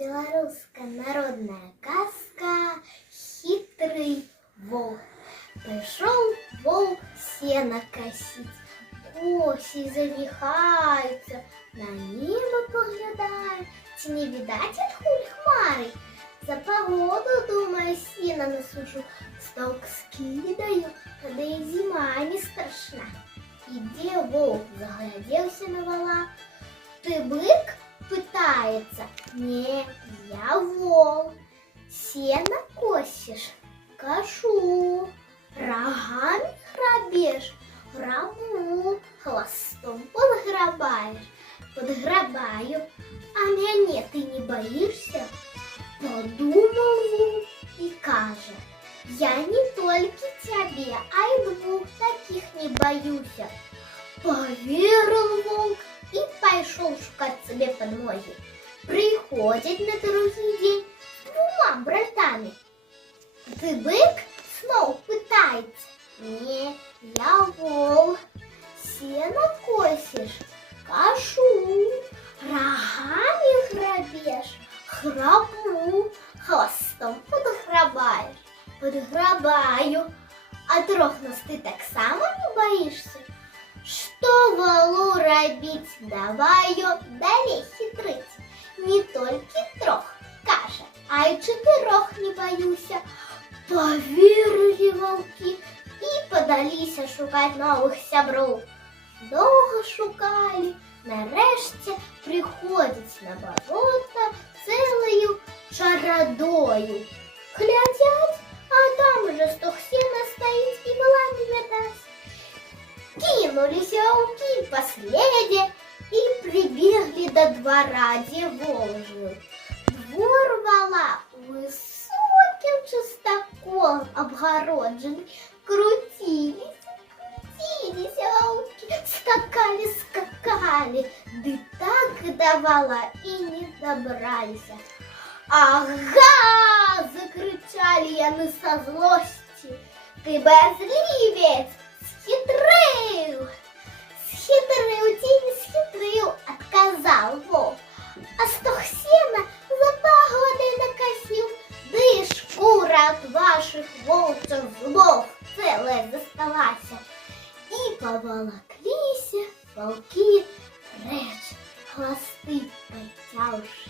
Белорусская народная казка «Хитрый волк». Пришел волк сено косить, коси завихаются, на небо поглядает, чи не видать откуль хмары. За погоду, думаю, сено насушу, столк скидаю, тогда и зима не страшна. Иди, волк, загляделся на вола. Ты бык? Пытается. Не, я вол. Сено косишь? Кошу. Рогами грабишь? Грабу. Хвостом подграбаешь? Подграбаю. А меня ты не боишься? Подумал волк и каже: я не только тебе, а и двух таких не боюсь. Поверил волк и пошел шукать себе подмоги. Приходит на другий день с двумя братами. Ты бык? Снова пытается. Не, я волк. Сено косишь? Кошу. Рогами грабишь? Грабу. Хвостом подграбаешь? Подграбаю. А трохнус ты так само не боишься? Что волу робить? Давай далей хитрить. Не только трох, каже, а й чотирьох не боюся. Повірили волки і подалися шукать нових сябров. Довго шукали, нарешті приходять на болото цілою чарадою. Глядять, а там уже стох сена стоїть і вола не видать. Кинулись волки последние и прибегли до двора, где вол жил. Двор вола высоким частоколом обгородженный. Крутились волки, скакали, да так до вола и не добрались. Ага, закричали яны со злости, ты безливец! Схитрил, тень схитрил, отказал волк. А стох сена за погодой накосил, да и шкура от ваших волчьих зубов целая засталась. И поволоклись волки прочь, хвосты протявши.